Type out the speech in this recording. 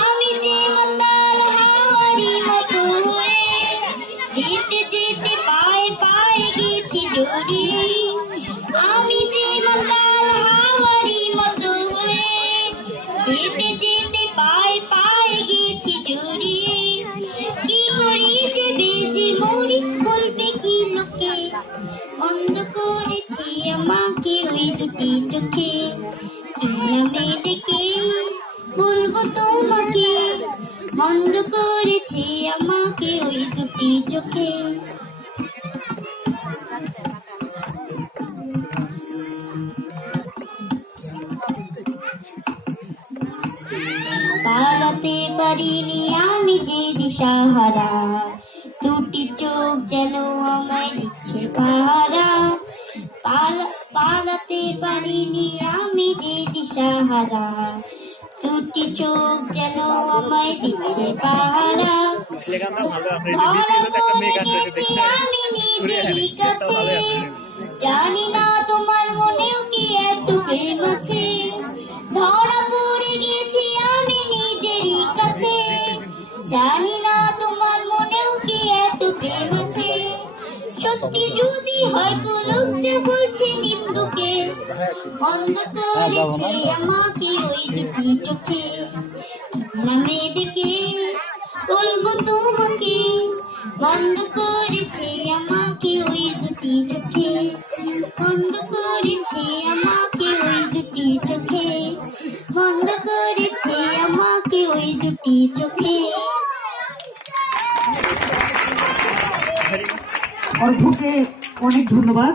আমি যে মাতাল হাওয়ারি মতো হয়ে যেতে যেতে পায়ে পায়ে গেছি জড়িয়ে। আমি যে মাতাল হাওয়ারি মতো হয়ে যেতে যেতে পায়ে পায়ে গেছি জড়িয়ে। কি করি যে বেজে মরি বলবে কি লোকে, বন্ধ করেছি আমাকে ওই দুটি চোখে। কি নামে ডেকে বলবো তোমাকে, বন্ধ করেছি আমাকে ওই দুটি চোখে। পালাতে পারিনি আমি যে দিশাহারা, দুটি চোখ যেন আমায় দিচ্ছে পাহারা। পালাতে পারিনি আমি যে দিশাহারা, দুটি চোখ যেন আমায় দিচ্ছে পাহারা। ধরা পড়ে গেছি আমি নিজেরই কাছে, জানি না তোমার মনেও কি এত প্রেম আছে। ধরা পড়ে গেছি আমি নিজেরই কাছে, জানি না তোমার মনেও কি এত প্রেম আছে। সত্যি যদি হয় লোক যে বলছে নিন্দুকে, বন্ধ করেছে আমাকে ওই দুটি চোখে। নামে ডেকে বলবো তোমাকে, বন্ধ করেছে আমাকে ওই দুটি চোখে। বন্ধ করেছে আমাকে ওই দুটি চোখে, বন্ধ করেছে আমাকে ওই দুটি চোখে। অর্ঘ্যকে অনেক ধন্যবাদ।